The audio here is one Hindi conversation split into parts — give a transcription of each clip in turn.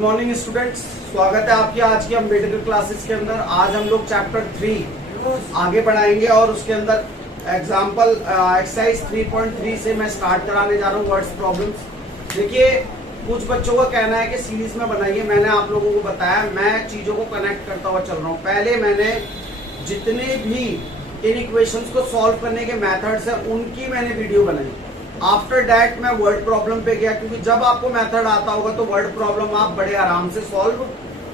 मॉर्निंग स्टूडेंट्स, स्वागत है आपकी आज की अम्बेडकर क्लासेस के अंदर। आज हम लोग चैप्टर 3 आगे बढ़ाएंगे और उसके अंदर एग्जाम्पल एक्सरसाइज 3.3 से मैं स्टार्ट कराने जा रहा हूँ वर्ड्स प्रॉब्लम्स। देखिए, कुछ बच्चों का कहना है कि सीरीज में बनाइए। मैंने आप लोगों को बताया, मैं चीजों को कनेक्ट करता हुआ चल रहा हूँ। पहले मैंने जितने भी इन इक्वेशंस को सॉल्व करने के मेथड्स हैं उनकी मैंने वीडियो बनाई। आफ्टर दैट मैं वर्ड प्रॉब्लम पे गया, क्योंकि जब आपको मेथड आता होगा तो वर्ड प्रॉब्लम आप बड़े आराम से सॉल्व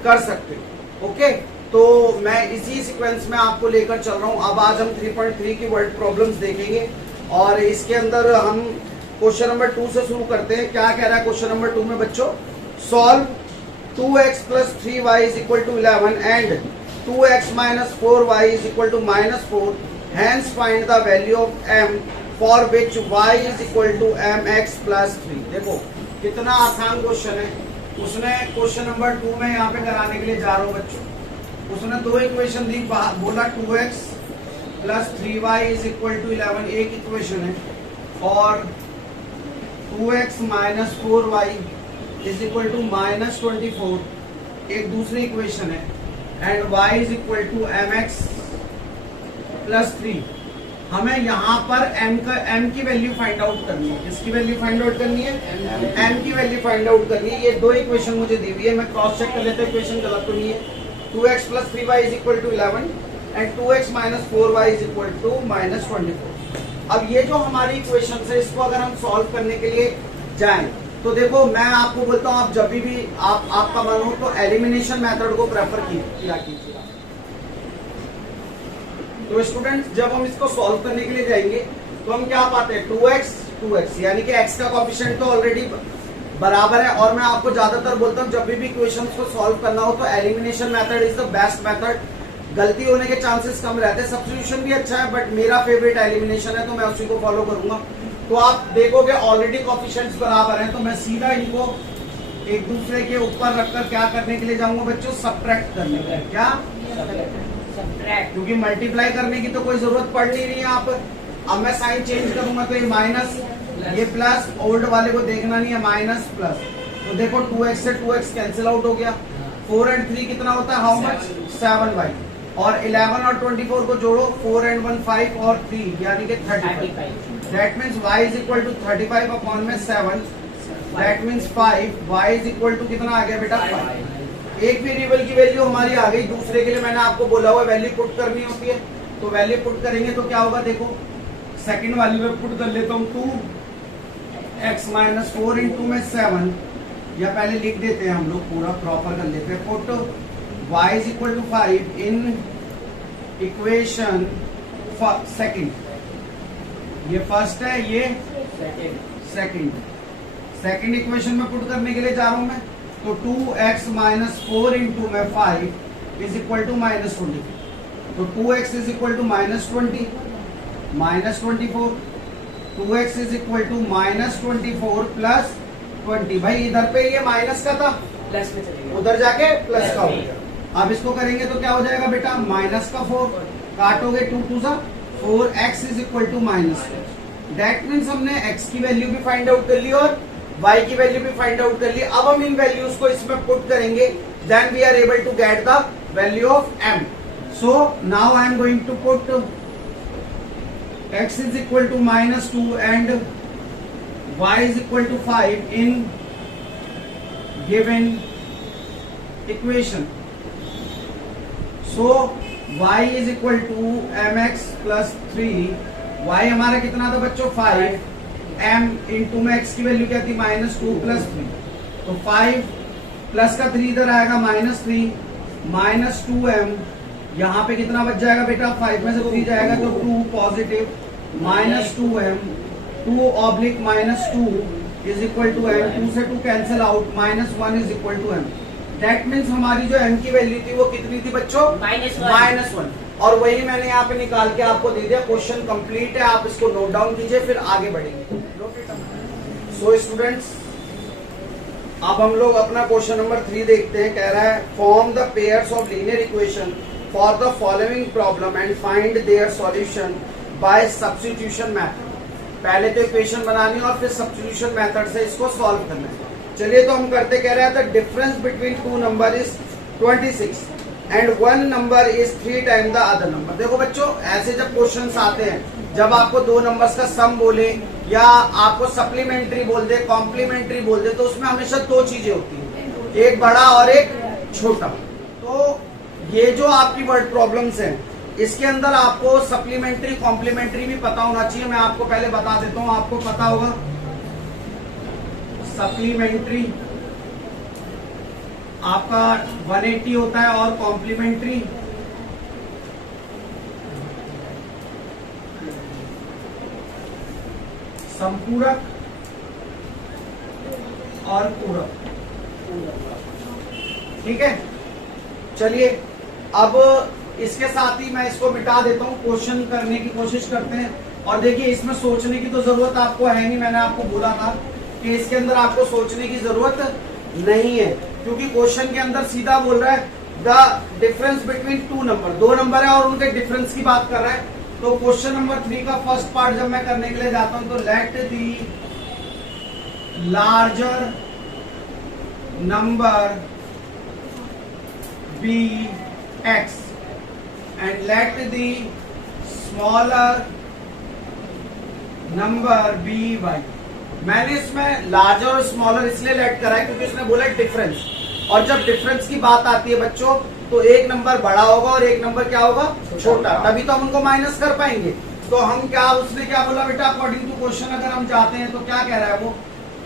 कर सकते हो। ओके, तो मैं इसी सीक्वेंस में आपको लेकर चल रहा हूं। अब आज हम 3.3 की वर्ड प्रॉब्लम्स देखेंगे और इसके अंदर हम क्वेश्चन नंबर 2 से शुरू करते हैं। क्या कह रहा है क्वेश्चन नंबर 2 में बच्चों? Solve 2x + 3y = 11 and 2x - 4y = -4, hence find the value of m for which y = mx + 3। देखो कितना आसान क्वेश्चन है। उसने क्वेश्चन नंबर 2 में यहाँ पे कराने के लिए जा रहा हूँ बच्चों। उसने दो इक्वेशन दी, बोला 2x + 3y = 11 एक इक्वेशन है, और 2x - 4y = -24 एक दूसरी इक्वेशन है, एंड y = mx + 3। हमें यहाँ पर m की वैल्यू फाइंड आउट करनी है। किसकी वैल्यू फाइंड आउट करनी है? m की वैल्यू फाइंड आउट करनी है। ये दो इक्वेशन मुझे दी हुई है, मैं क्रॉस चेक कर लेता हूँ इक्वेशन गलत तो नहीं है। 2x + 3y = 11 and 2x - 4y = -24। अब ये जो हमारी इक्वेशन है, इसको अगर हम सॉल्व करने के लिए जाएं तो देखो, मैं आपको बोलता हूँ, आप जब भी आपका मन हो तो एलिमिनेशन मेथड को प्रेफर किया कीजिए। तो स्टूडेंट्स, जब हम इसको सॉल्व करने के लिए जाएंगे तो हम क्या पाते हैं? 2x यानी कि x का कोएफिशिएंट तो ऑलरेडी बराबर है। और मैं आपको ज्यादातर बोलता हूँ, जब भी इक्वेशंस को सॉल्व करना हो तो elimination method is the best method. गलती होने के चांसेस कम रहते हैं। सब्स्टिट्यूशन भी अच्छा है, बट मेरा फेवरेट एलिमिनेशन है, तो मैं उसी को फॉलो करूंगा। तो आप देखोगे ऑलरेडी कोएफिशिएंट्स बराबर हैं, तो मैं सीधा इनको एक दूसरे के ऊपर रखकर क्या करने के लिए जाऊंगा बच्चों? सब्ट्रैक्ट करने के लिए। क्या? क्योंकि मल्टीप्लाई करने की तो कोई जरूरत पड़ नहीं रही है यहाँ पर। अब मैं साइन चेंज करूंगा तो ये माइनस, ये प्लस, ओल्ड वाले को देखना नहीं है, माइनस प्लस। तो देखो 2x से 2x कैंसिल आउट हो गया। 4 और 3 कितना होता है? How much? 7y। और 11 और 24 को जोड़ो, 4 और 1 5 और 3 यानी कि 35। दैट मीन्स y = 35 अपॉन में 7, दैट मीन्स 5। y = कितना आ गया बेटा? 5। एक वेरिएबल की वैल्यू हमारी आ गई, दूसरे के लिए मैंने आपको बोला हुआ वैल्यू पुट करनी होती है। तो वैल्यू पुट करेंगे तो क्या होगा? देखो, सेकंड वाली में पुट कर लेता हूँ, 2x - 4 * में 7, या पहले लिख देते हैं हम लोग, पूरा प्रॉपर कर लेते हैं। Put y = 5 in equation second. ये फर्स्ट है, ये सेकंड इक्वेशन में पुट करने के लिए जा रहा हूं मैं। तो 2x - 4 * में 5 = -20। तो 2x = -20 -24, 2x = -24 + 20। भाई इधर पे ये माइनस का था, प्लस में चलेगा, उधर जाके प्लस का हो गया। अब इसको करेंगे तो क्या हो जाएगा बेटा? -4 काटोगे, 2 2 सा 4x = -4। दैट मीन्स हमने x की वैल्यू भी फाइंड आउट कर ली और y की वैल्यू भी फाइंड आउट कर ली। अब हम इन वैल्यूज को इसमें पुट करेंगे, then we are able to get the value of m। So now I am going to put x = -2 and y = 5 in given equation. So y = mx + 3। y हमारा कितना था बच्चों? 5। m इंटू में x की वैल्यू क्या थी? -2 + 3। तो 5 प्लस का 3 इधर आएगा, -3 -2m। यहाँ पे कितना बच जाएगा बेटा? 5 में से 3 जाएगा तो 2 पॉजिटिव, -2m। 2 / -2 = m। 2 से 2 cancel out, -1 = m। That means हमारी जो m की वैल्यू थी वो कितनी थी बच्चों? -1। और वही मैंने यहाँ पे निकाल के आपको दे दिया। क्वेश्चन कंप्लीट है, आप इसको नोट डाउन कीजिए, फिर आगे बढ़ेंगे। सो स्टूडेंट्स, अब हम लोग अपना क्वेश्चन नंबर 3 देखते हैं। कह रहा है, form the pairs of linear equation for the following problem and find their solution bye substitution method. पहले तो इक्वेशन बनानी और फिर सब्स्टिट्यूशन मेथड से इसको सॉल्व करना है। चलिए तो हम करते, कह रहे थे difference between two number is 26 and one number is 3 time the other number. देखो बच्चों, ऐसे जब क्वेश्चंस आते हैं, जब आपको दो नंबर्स का सम बोले या आपको सप्लीमेंट्री बोल दे, कॉम्प्लीमेंट्री बोल दे, तो उसमें हमेशा दो चीजें होती हैं, एक बड़ा और एक छोटा। तो ये जो आपकी वर्ड प्रॉब्लम्स हैं, इसके अंदर आपको सप्लीमेंट्री कॉम्प्लीमेंट्री भी पता होना चाहिए। मैं आपको पहले बता देता हूं, आपको पता होगा सप्लीमेंट्री आपका 180 होता है और कॉम्प्लीमेंट्री संपूरक और पूरक। ठीक है, चलिए अब इसके साथ ही मैं इसको मिटा देता हूं, क्वेश्चन करने की कोशिश करते हैं। और देखिए, इसमें सोचने की तो जरूरत आपको है नहीं, मैंने आपको बोला था कि इसके अंदर आपको सोचने की जरूरत नहीं है, क्योंकि क्वेश्चन के अंदर सीधा बोल रहा है the difference between two number, दो नंबर है और उनके डिफरेंस की बात कर रहा है। तो क्वेश्चन नंबर 3 का फर्स्ट पार्ट जब मैं करने के लिए जाता हूं, तो let the larger number be X and let the smaller number be Y. मैंने इसमें लार्जर और स्मॉलर इसलिए लेट करा है क्योंकि उसने बोला डिफरेंस, और जब डिफरेंस की बात आती है बच्चों, तो एक नंबर बड़ा होगा और एक नंबर क्या होगा, छोटा, तभी तो हम उनको माइनस कर पाएंगे। तो हम क्या, उसने क्या बोला बेटा, अकॉर्डिंग टू क्वेश्चन अगर हम जाते हैं तो क्या कह रहा है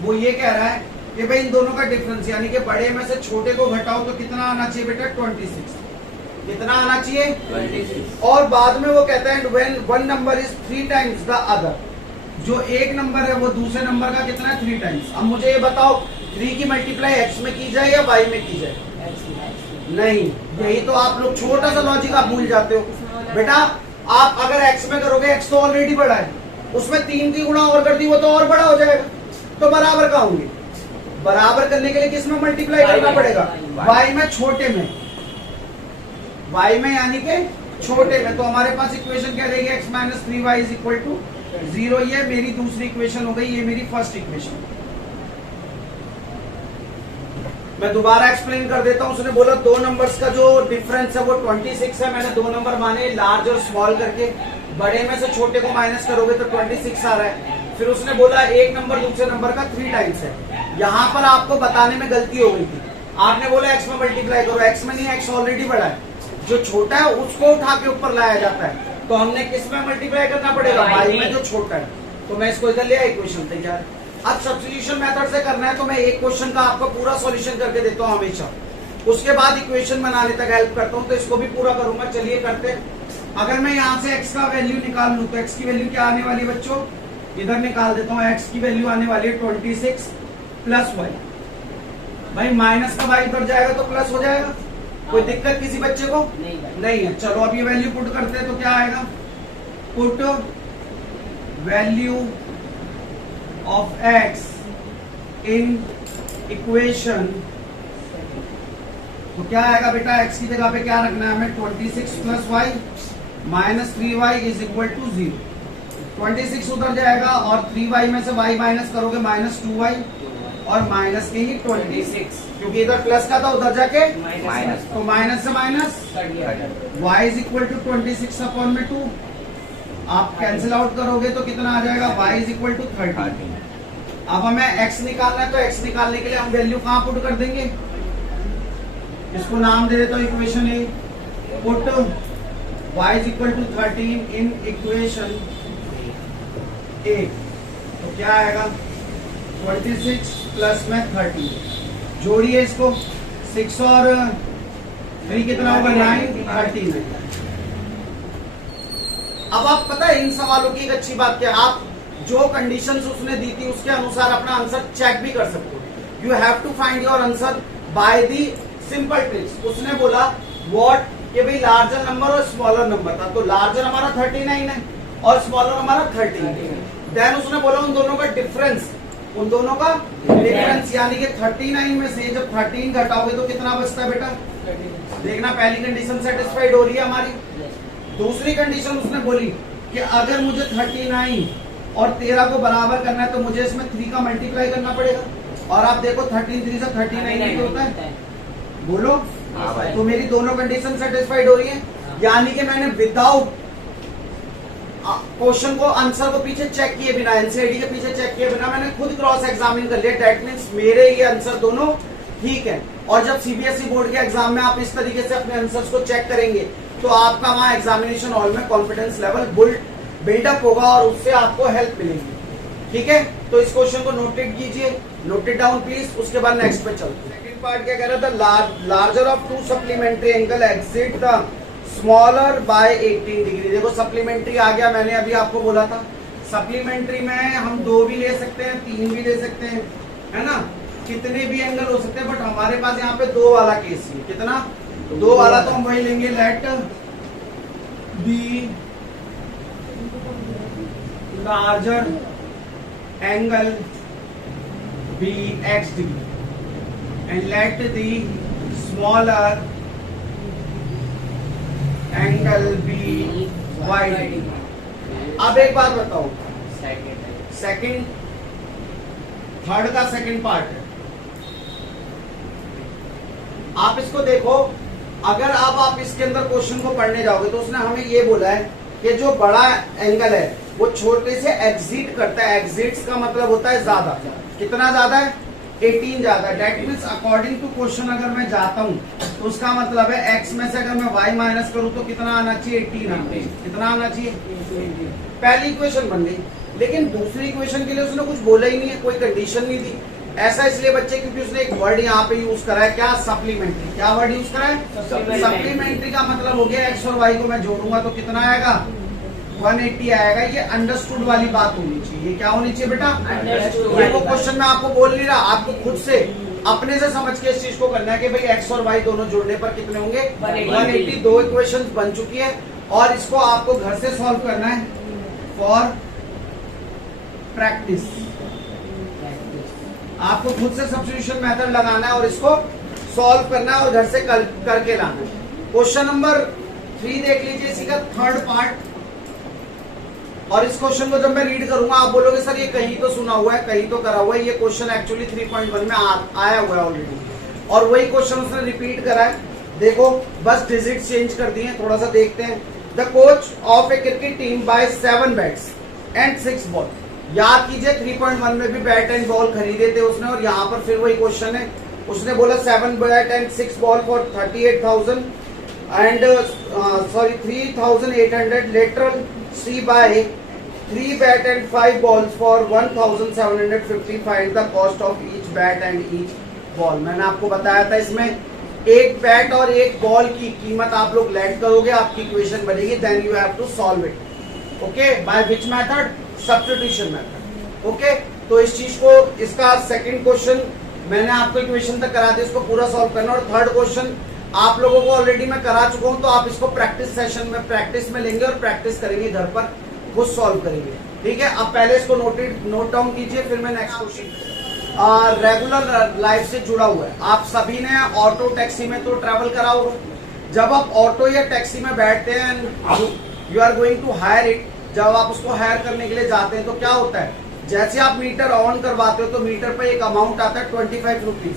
वो ये कह रहा है कि भाई इन दोनों का डिफरेंस, यानी कि बड़े में से छोटे को घटाओ तो कितना आना चाहिए बेटा, 26। कितना आना चाहिए, 26। और बाद में वो कहता है when one number is 3 times the other, जो एक नंबर है वो दूसरे नंबर का कितना है, 3 टाइम्स। अब मुझे ये बताओ, 3 की मल्टीप्लाई एक्स में की जाए या वाई में की जाए? नहीं, यही तो आप लोग छोटा सा लॉजिक आप भूल जाते हो बेटा। आप अगर एक्स में करोगे, एक्स तो ऑलरेडी बड़ा है, उसमें 3 की गुणा और कर दी, वो तो और बड़ा हो जाएगा, तो बराबर का होंगे। बराबर करने के लिए किस में मल्टीप्लाई करना पड़ेगा, वाई में, छोटे में, वाई में यानी कि छोटे में। तो हमारे पास इक्वेशन क्या रहेगी, X minus 3y is equal to 0। ये मेरी दूसरी इक्वेशन हो गई, ये मेरी फर्स्ट इक्वेशन। मैं दोबारा एक्सप्लेन कर देता हूं। उसने बोला दो नंबर्स का जो डिफरेंस है वो 26 है। मैंने दो नंबर माने लार्ज और स्मॉल करके, बड़े में से छोटे को माइनस करोगे तो 26 आ रहा है। फिर उसने बोला एक नंबर दूसरे नंबर का 3 टाइम्स है। यहाँ पर आपको बताने में गलती हो गई थी, आपने बोला एक्स में मल्टीप्लाई करो, एक्स में नहीं, एक्स ऑलरेडी बड़ा है, जो छोटा है उसको उठा के ऊपर लाया जाता है। तो हमने किस में मल्टीप्लाई करना पड़ेगा, वाई में, जो छोटा है। तो मैं इसको इधर ले आया, इक्वेशन तैयार। अब सब्स्टिट्यूशन मेथड से करना है तो मैं एक क्वेश्चन का आपको पूरा सॉल्यूशन करके देता हूँ हमेशा, उसके बाद इक्वेशन बनाने तक हेल्प करता हूँ, तो इसको भी पूरा करूंगा। चलिए करते। अगर मैं यहाँ से x का वैल्यू निकाल लूँ तो x की वैल्यू क्या आने वाली बच्चों, इधर निकाल देता हूँ। x की वैल्यू आने वाली है 26 प्लस वाई। भाई माइनस का वाई उधर जाएगा तो प्लस हो जाएगा, कोई दिक्कत किसी बच्चे को नहीं है। चलो अब ये वैल्यू पुट करते हैं तो क्या आएगा, put value of x in equation। तो क्या आएगा बेटा, x की जगह पे क्या रखना है हमें, 26 plus Y minus 3y is equal to 0। 26 उधर जाएगा और 3y में से y माइनस करोगे माइनस 2y और माइनस के ही 26, क्योंकि इधर प्लस का था उधर जाके माइनस, तो माइनस से minus y is equal to 26 upon में 2। आप कैंसिल आउट करोगे तो कितना आ जाएगा, y इज इक्वल टू 30। अब हमें x निकालना है, तो x निकालने के लिए हम वैल्यू कहाँ पुट कर देंगे, इसको नाम दे देता हूँ equation A. Put y is equal to 13 in equation A. तो क्या आएगा, 26 प्लस में 30, जोड़िए इसको, 6 और 3 कितना होगा, 9, 13। अब आप पता है इन सवालों की एक अच्छी बात क्या, आप जो कंडीशंस उसने दी थी उसके अनुसार अपना आंसर चेक भी कर सकते हो। You have to find your answer by the simple tricks. उसने बोला व्हाट, कि भाई लार्जर नंबर और स्मॉलर नंबर था, तो लार्जर हमारा 39 है और स्मॉलर हमारा 13। देन उसने बोला उन दोनों का डिफरेंस, उन दोनों का डिफरेंस, यानी कि 39 में से जब 13 घटाओगे तो कितना बचता है बेटा, देखना पहली कंडीशन सेटिस्फाइड हो रही है हमारी। दूसरी कंडीशन उसने बोली कि अगर मुझे 39 और 13 को बराबर करना है तो मुझे इसमें 3 का मल्टीप्लाई करना पड़ेगा, और आप देखो 13 3 से 39 भी होता है, बोलो। हाँ भाई। तो मेरी दोनों कंडीशन सेटिस्फाइड हो रही है, यानी कि मैंने विदाउट क्वेश्चन को आंसर को पीछे चेक किए बिना, एनसीईआरटी के पीछे चेक किए बिना मैंने खुद क्रॉस एग्जामिन कर लिया। दैट मींस मेरे ये आंसर दोनों ठीक है। और जब सीबीएसई बोर्ड के एग्जाम में आप इस तरीके से अपने आंसर्स को चेक करेंगे तो आपका वहां एग्जामिनेशन हॉल में कॉन्फिडेंस लेवल बिल्डअप होगा और उससे आपको हेल्प मिलेगी। ठीक है, तो इस क्वेश्चन को नोटेड कीजिए, नोटेड डाउन प्लीज। उसके बाद नेक्स्ट पे चलते हैं। सेकंड पार्ट क्या कह रहा था, larger of to supplementary angle exit the smaller by 18 degree. देखो सप्लीमेंट्री आ गया, मैंने अभी आपको बोला था सप्लीमेंट्री में हम 2 भी ले सकते हैं, 3 भी ले सकते हैं, है ना, कितने भी एंगल हो सकते हैं। बट हमारे पास यहाँ पे 2 वाला केस है। कितना? 2 वाला तो हम वही लेंगे, let be larger angle be X degree and let the smaller angle be Y degree. अब एक बात बताओ, सेकंड थर्ड का सेकंड पार्ट है, आप इसको देखो। अगर आप इसके अंदर क्वेश्चन को पढ़ने जाओगे तो उसने हमें ये बोला है कि जो बड़ा एंगल है वो छोटे से एग्जिट करता है। एग्जिट्स का मतलब होता है ज्यादा। कितना ज्यादा है? 18 ज्यादा है। That means according to question अगर मैं जाता हूँ तो उसका मतलब है x में से अगर मैं y माइनस करूँ तो कितना आना चाहिए? 18 आना चाहिए। कितना आना चाहिए? पहली इक्वेशन बन गई। लेकिन दूसरी इक्वेशन के लिए उसने कुछ बोला ही नहीं है, कोई कंडीशन नहीं दी। ऐसा इसलिए बच्चे क्योंकि उसने एक वर्ड यहाँ पे यूज करा है, क्या? सप्लीमेंट्री। क्या वर्ड यूज करा है? सप्लीमेंट्री का मतलब हो गया x और y को मैं जोड़ूंगा तो कितना आएगा? 180 आएगा। ये अंडरस्टूड वाली बात होनी चाहिए। ये क्या होनी चाहिए बेटा? ये वो क्वेश्चन में आपको बोल नहीं रहा, आपको खुद से अपने से समझ के इस चीज को करना है कि भाई x और y दोनों जोड़ने पर कितने होंगे? 180। 2 इक्वेशंस बन चुकी है और इसको आपको घर से सॉल्व करना है फॉर प्रैक्टिस। आपको खुद से सब्स्टिट्यूशन मेथड लगाना है और इसको सॉल्व करना है और घर से करके लाना है। क्वेश्चन नंबर 3 देख लीजिए, इसी का थर्ड पार्ट। और इस क्वेश्चन को जब मैं रीड करूंगा आप बोलोगे सर ये कहीं तो सुना हुआ है, कहीं तो करा हुआ है। ये क्वेश्चन एक्चुअली 3.1 में आया हुआ है ऑलरेडी और वही क्वेश्चन उसने रिपीट करा है। देखो बस डिजिट चेंज कर दिए, थोड़ा सा देखते हैं। The coach of a cricket team buy 7 bats and 6 ball. याद कीजिए 3.1 में भी बैट एंड बॉल खरीदे थे उसने और यहाँ पर फिर वही क्वेश्चन है। उसने बोला 7 bat and 6 ball for 38,000 and 3,800 later she buy 3 bat and 5 balls for 1,750. Find the cost of each bat and each ball. मैंने आपको बताया था इसमें एक बैट और एक बॉल की कीमत आप लोग लेट करोगे, आपकी इक्वेशन बनेगी। Then you have to solve it. Okay, by which method? Substitution method. Okay, तो इस चीज को, इसका सेकंड क्वेश्चन मैंने आपको इक्वेशन तक करा दी, इसको पूरा सॉल्व करना। और थर्ड क्वेश्चन आप लोगों को ऑलरेडी मैं करा चुका हूं, तो आप इसको प्रैक्टिस सेशन में प्रैक्टिस में लेंगे और प्रैक्टिस करेंगे घर पर, खुद सॉल्व करेंगे। ठीक है, अब पहले इसको नोट डाउन कीजिए, फिर मैं नेक्स्ट क्वेश्चन। रेगुलर लाइफ से जुड़ा हुआ है। आप सभी ने ऑटो टैक्सी में तो ट्रैवल करा होगा। जब आप ऑटो या टैक्सी में बैठते हैं, you are going to hire it, जब आप उसको हायर करने के लिए जाते हैं तो क्या होता है, जैसे आप मीटर ऑन करवाते हो तो मीटर पे एक अमाउंट आता है 25 रुपीज।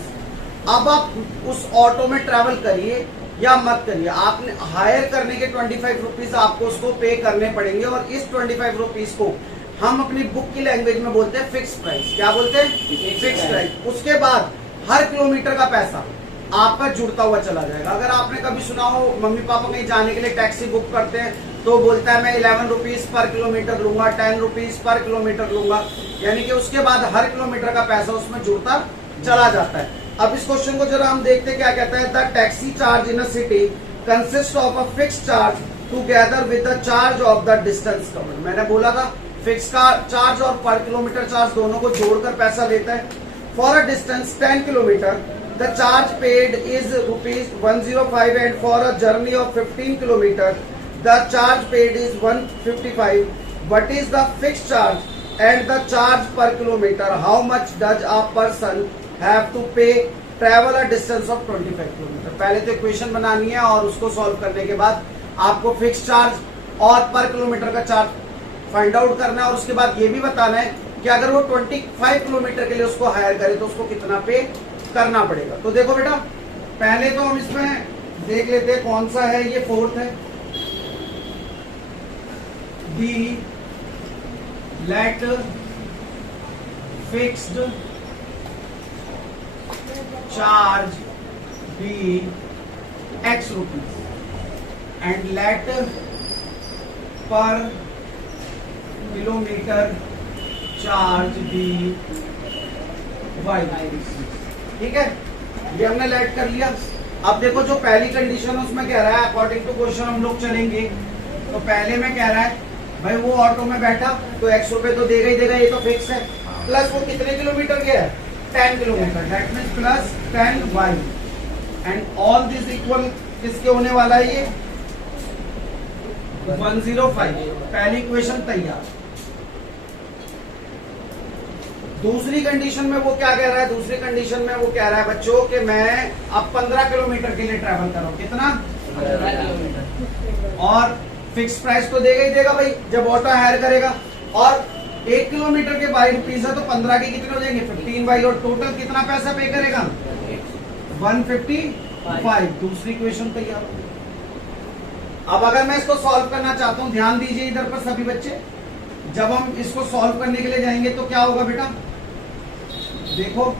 अब आप उस ऑटो में ट्रैवल करिए या मत करिए, आपने हायर करने के 25 रुपीज आपको उसको पे करने पड़ेंगे। और इस 25 रुपीज को हम अपनी बुक की लैंग्वेज में बोलते हैं फिक्स प्राइस। क्या बोलते हैं? Fix price. उसके बाद हर किलोमीटर का पैसा आपका जुड़ता हुआ चला जाएगा। अगर आपने कभी सुना हो मम्मी पापा कहीं जाने के लिए टैक्सी बुक करते हैं तो बोलता है मैं 11 रुपीज पर किलोमीटर लूंगा, 10 रुपीज पर किलोमीटर लूंगा, यानी कि उसके बाद हर किलोमीटर का पैसा उसमें जुड़ता चला जाता है। अब इस क्वेश्चन को जरा हम देखते हैं क्या कहता है। The taxi charge in a city consist of a fix charge together with the charge of the distance covered. मैंने बोला था फिक्स का चार्ज और पर किलोमीटर चार्ज दोनों को जोड़कर पैसा लेता है। For a distance 10 kilometre the charge paid is ₹105 and for a journey of 15 kilometre the charge paid is 155. What is the fixed charge and the charge per kilometer? How much does a person have to pay travel a distance of 25 kilometre? पहले तो इक्वेशन बनानी है और उसको सॉल्व करने के बाद आपको फिक्स चार्ज और पर किलोमीटर का चार्ज फाइंड आउट करना है। और उसके बाद ये भी बताना है कि अगर वो 25 किलोमीटर के लिए उसको हायर करे तो उसको कितना पे करना पड़ेगा। तो देखो बेटा, पहले तो हम इसमें देख लेते हैं कौन सा है, ये फोर्थ है। D let fixed charge be x rupees and let per kilometre charge be y. ठीक है, ये हमने लेट कर लिया। अब देखो जो पहली कंडीशन है उसमें कह रहा है अकॉर्डिंग टू क्वेश्चन हम लोग चलेंगे। तो पहले में कह रहा है भाई वो ऑटो में बैठा तो 100 रुपए तो देगा ही देगा, ये तो फिक्स है। प्लस वो कितने किलोमीटर गया है, 10 kilometre, that means plus 10y and all this equal किसके होने वाला है, ये 105। पहली इक्वेशन तैयार। दूसरी कंडीशन में वो क्या कह रहा है, दूसरी कंडीशन में वो कह रहा है बच्चों कि मैं अब 15 किलोमीटर के लिए ट्रैवल कर रहा हूं। कितना, 15 किलोमीटर। और फिक्स प्राइस तो देगा ही देगा भाई जब ऑटो हायर करेगा। और 1 किलोमीटर के 22 रुपीज है तो 15 के कितने हो जाएंगे, 15 बाई, और टोटल कितना पैसा पे करेगा, 155। दूसरी इक्वेशन तैयार। अब अगर मैं इसको सॉल्व करना चाहता हूं, ध्यान दीजिए इधर पर सभी बच्चे, जब हम इसको सॉल्व करने के लिए जाएंगे तो क्या होगा बेटा, देखो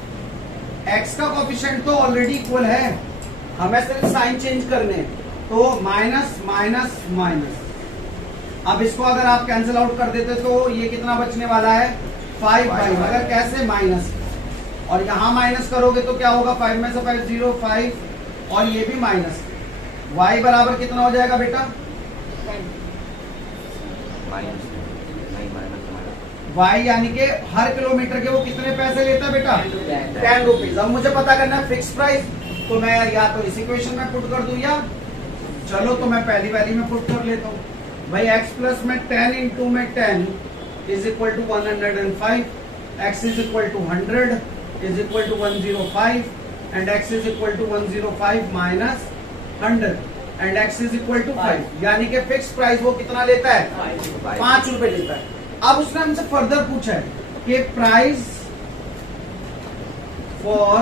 x का कोफिशिएंट तो ऑलरेडी इक्वल है, हमें सिर्फ साइन चेंज करने हैं। तो माइनस माइनस माइनस, अब इसको अगर आप कैंसिल आउट कर देते तो ये कितना बचने वाला है, 5y। अगर कैसे, माइनस, और यहां माइनस करोगे तो क्या होगा, 5 में से 5 0 5, और ये भी माइनस। y बराबर कितना हो जाएगा बेटा, y यानी कि हर किलोमीटर के वो कितने पैसे लेता है बेटा, 10 रुपीज। अब मुझे पता करना है फिक्स प्राइस, तो मैं या तो इस इक्वेशन में पुट कर दूं, या चलो तो मैं पहली वाली में पुट कर लेता हूं भाई। x प्लस में 10 इंटू में 10 is equal to 105, x is equal to 100 is equal to 105 and x is equal to 105 minus 100 and x is equal to 5, यानी कि फिक्स प्राइस वो कितना लेता है, 5 रुपए लेता है। अब उसने हमसे फर्दर पूछा है कि प्राइस फॉर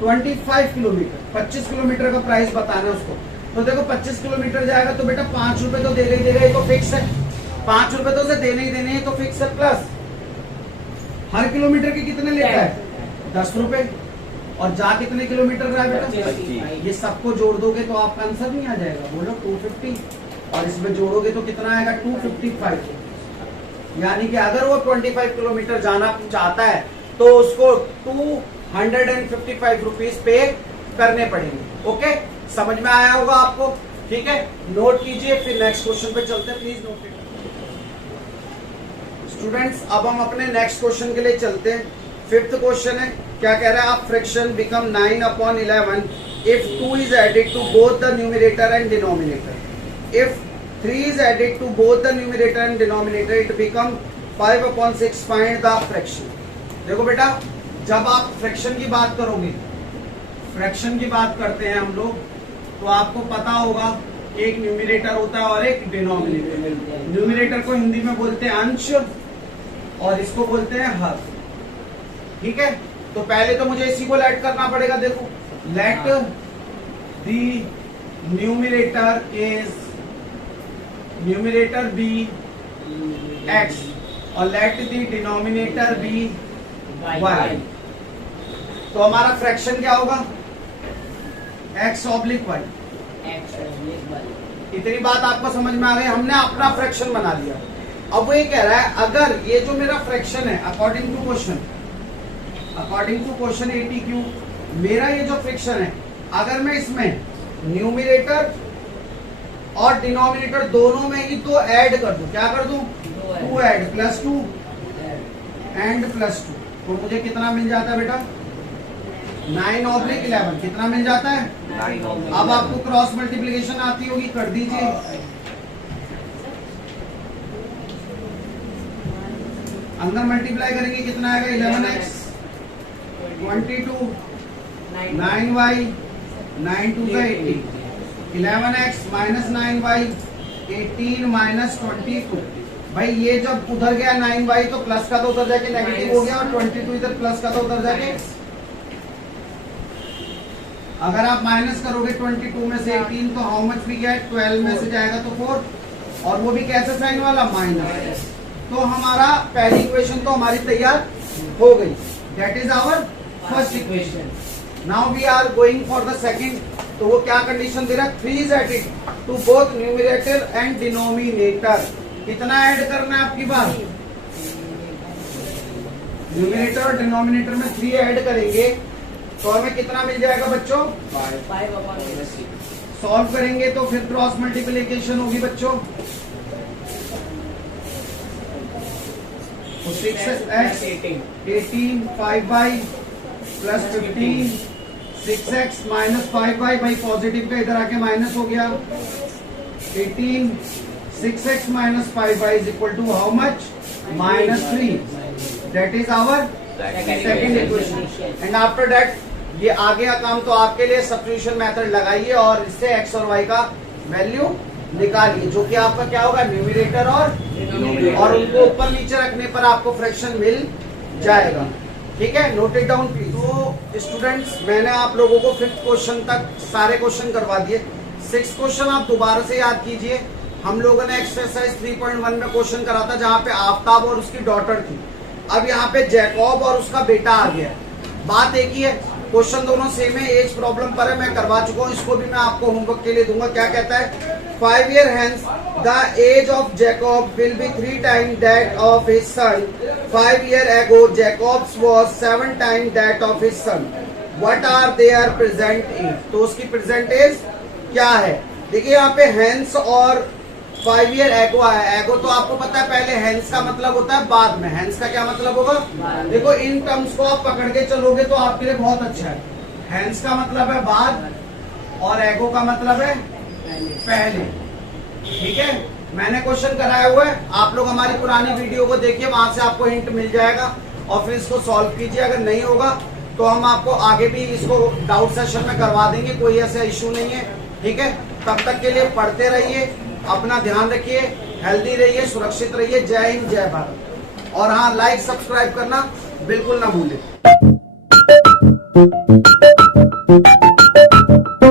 25 किलोमीटर, 25 किलोमीटर का प्राइस बताना है उसको। तो देखो 25 किलोमीटर जाएगा तो बेटा 5 रुपए तो देगा ही देगा, ये तो फिक्स है, 5 रुपए तो उसे देने ही देने हैं, तो फिक्स है। प्लस हर किलोमीटर के कितने लेता है, 10 रुपए, और जा कितने किलोमीटर रहा है बेटा, ये सबको जोड़ दोगे तो आपका आंसर नहीं आ जाएगा, बोलो 250, और इसमें जोड़ोगे तो कितना आएगा, 255। यानी कि अगर वो 25 किलोमीटर जाना चाहता है तो उसको 255 रुपीज पे करने पड़ेंगे। ओके, समझ में आया होगा आपको, ठीक है, नोट कीजिए, फिर नेक्स्ट क्वेश्चन पे चलते हैं, प्लीज नोट कीजिए स्टूडेंट्स। अब हम अपने नेक्स्ट क्वेश्चन के लिए चलते हैं। 5th क्वेश्चन है, क्या कह रहा है, आप fraction become 9/11 if 2 is added to both the numerator and denominator. If 3 is added to both the numerator and denominator, it become 5/6. Find the fraction. देखो बेटा, जब आप फ्रैक्शन की बात करोगे, फ्रैक्शन की बात करते हैं हम लोग, तो आपको पता होगा एक न्यूमरेटर होता है और एक डिनोमिनेटर। न्यूमरेटर को हिंदी में बोलते हैं अंश और इसको बोलते हैं हर। ठीक है, तो पहले तो मुझे इसी को लेट करना पड़ेगा। देखो, let the numerator is numerator be x और let the denominator be y। तो हमारा फ्रैक्शन क्या होगा, x/y। इतनी बात आपको समझ में आ गई, हमने अपना फ्रैक्शन बना लिया। अब वो ये कह रहा है अगर ये जो मेरा फ्रैक्शन है अकॉर्डिंग टू क्वेश्चन 80Q, मेरा ये जो फ्रैक्शन है, अगर मैं इसमें न्यूमरेटर और डिनोमिनेटर दोनों में ही तो ऐड कर दूं, क्या कर दूं, 2 ऐड +2 एंड +2, तो मुझे कितना मिल जाता है बेटा, 9/11। कितना मिल जाता है, 9/11। अब आपको क्रॉस मल्टीप्लिकेशन आती होगी, कर दीजिए। अंदर मल्टीप्लाई करेंगे कितना आएगा, 11x 22 9y 9 2 18 11x - 9y 18 - 22 भाई ये जब उधर गया 9y तो प्लस का तो उधर जाके नेगेटिव हो गया और 22 इधर प्लस का तो उधर जाके, अगर आप माइनस करोगे 22 में से 18 तो हाउ मच भी गया 12 में से जाएगा तो 4, और वो भी कैसे साइन वाला माइनस। तो हमारा पहली इक्वेशन तो हमारी तैयार हो गई, that is our first equation. Now we are going for the second. तो वो क्या कंडीशन दे रहा है, 3 is added to both numerator and denominator. कितना ऐड करना है आपकी बात, न्यूमरेटर और डिनोमिनेटर में 3 ऐड करेंगे तो हमें कितना मिल जाएगा बच्चों, 5। सॉल्व करेंगे तो फिर क्रॉस मल्टीप्लिकेशन होगी बच्चों, तो 6x 18 5y plus 15 6x minus 5y, भाई पॉजिटिव का इधर आके माइनस हो गया, 18 6x minus 5y is equal to how much, -3। That is our second equation. And after that ये आगे का काम तो आपके लिए, सब्स्टिट्यूशन मेथड लगाइए और इससे x और y का वैल्यू निकालिए, जो कि आपका क्या होगा, न्यूमरेटर और उनको ऊपर नीचे रखने पर आपको फ्रैक्शन मिल जाएगा। ठीक है, नोट इट डाउन प्लीज। तो स्टूडेंट्स, मैंने आप लोगों को 5th क्वेश्चन तक सारे क्वेश्चन करवा दिए। 6th क्वेश्चन आप दोबारा से याद कीजिए। हम लोगों ने एक्सरसाइज 3.1 में क्वेश्चन करा था जहाँ पे आफ्ताब और उसकी डॉटर थी। अब यहाँ पे जैकॉब और उसका बेटा आ गया। बात एक ही है, क्वेश्चन दोनों सेम है, एज प्रॉब्लम पर है, मैं करवा चुका हूँ, इसको भी मैं आपको होमवर्क के लिए दूंगा। क्या कहता है, 5 years hence the age of Jacob will be 3 times that of his son. 5 years ago Jacob's was 7 times that of his son. What are their present age? तो उसकी present age क्या है। देखिए यहाँ पे hence और 5 years ago आया। ago तो आपको पता है पहले, hence का मतलब होता है बाद में। hence का क्या मतलब होगा, देखो इन टर्म्स को आप पकड़ के चलोगे तो आपके लिए बहुत अच्छा है। hence का मतलब है बाद और ago का मतलब है पहले। ठीक है, मैंने क्वेश्चन कराया हुआ है, आप लोग हमारी पुरानी वीडियो को देखिए, वहां से आपको हिंट मिल जाएगा और फिर इसको सॉल्व कीजिए। अगर नहीं होगा तो हम आपको आगे भी इसको डाउट सेशन में करवा देंगे, कोई ऐसा इश्यू नहीं है। ठीक है, तब तक के लिए पढ़ते रहिए, अपना ध्यान रखिए, हेल्दी रहिए, सुरक्षित रहिए। जय हिंद, जय भारत। और हाँ, लाइक सब्सक्राइब करना बिल्कुल ना भूलें।